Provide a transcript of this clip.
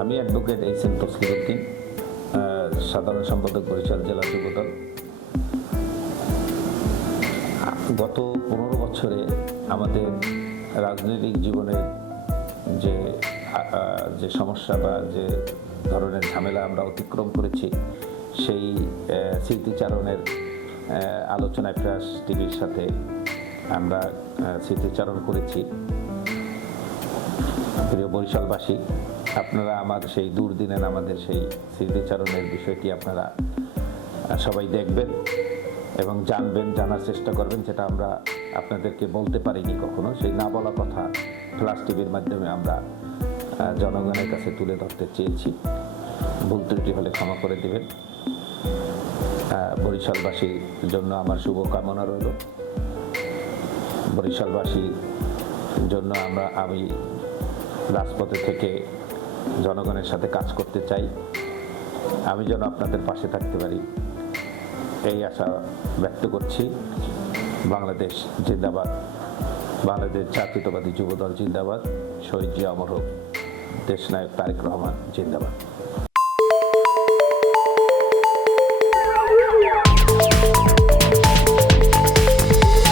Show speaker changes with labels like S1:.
S1: আমি advocate H M তসলিউদ্দিন সাধারণ সম্পাদক বরিশাল জেলা যুবদল গত পনেরো বছরে আমাদের রাজনৈতিক জীবনের যে যে সমস্যা বা যে ধরনের ঝামেলা আমরা অতিক্রম করেছি, সেই স্মৃতিচারণের আলোচনায় ফ্রাস টিভির সাথে আমরা স্মৃতিচারণ করেছি। প্রিয় বরিশালবাসী আপনারা আমার সেই দুর্দিনের, আমাদের সেই স্মৃতিচারণের বিষয়টি আপনারা সবাই দেখবেন এবং জানবেন, জানার চেষ্টা করবেন, যেটা আমরা আপনাদেরকে বলতে পারিনি কখনো। সেই না বলা কথা ফ্লাশ টিভির মাধ্যমে আমরা জনগণের কাছে তুলে ধরতে চেয়েছি। ভুল ত্রুটি হলে ক্ষমা করে দেবেন। বরিশালবাসীর জন্য আমার শুভকামনা রইল। বরিশালবাসীর জন্য আমরা আমি রাজপথে থেকে জনগণের সাথে কাজ করতে চাই। আমি যেন আপনাদের পাশে থাকতে পারি। এই আশা ব্যক্ত করছি। বাংলাদেশ জিন্দাবাদ। বাংলাদেশ জাতীয়তাবাদী যুবদল জিন্দাবাদ। শহীদ জিয়া অমর হোক। দেশনায়ক তারেক রহমান জিন্দাবাদ।